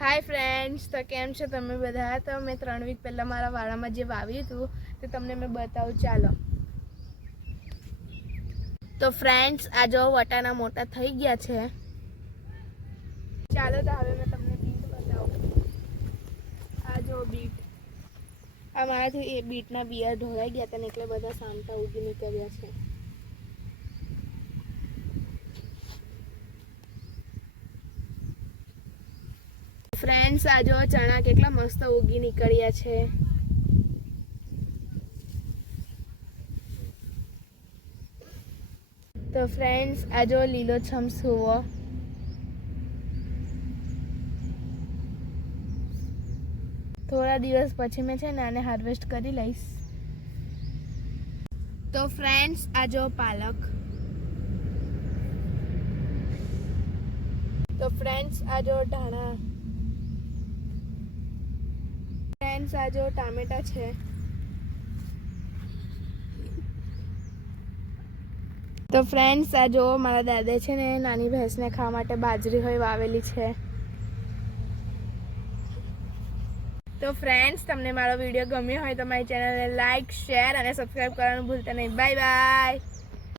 Hi friends, तो केम छो तमे बधा। तो मैं 3 वीक पहला मारा वाळामां जे वाव्युं हतुं ते तमने मैं बतावुं। चालो तो फ्रेंड्स, आ जो वटाना मोटा थई गया छे। चालो तो हवे मैं तमने बीट बतावुं। आ जो बीट, आ माराथी ए बीटना बिया ढोळाई गया तने એટલે બધા સામટા ઉગી નીકળ્યા છે। फ्रेंड्स, आ जो चना केटला मस्त उगी निकळ्या छे। तो फ्रेंड्स, आ जो लीलोछम सूवो, थोड़ा दिवस पछी मैं छे ने आने हार्वेस्ट करी लईश। तो फ्रेंड्स, आ जो पालक, तो फ्रेंड्स आ जो धाणा, फ्रेंड्स आ जो टामेटा छे। तो फ्रेंड्स, आ जो मारा दादे छे ने नानी भैंस ने खावा माटे बाजरी होय वावेली छे। तो फ्रेंड्स, तमने मारो वीडियो गम्यो होय तो मारी चेनल ने लाइक, शेर और सब्सक्राइब करवानुं भूलता नहीं। Bye bye.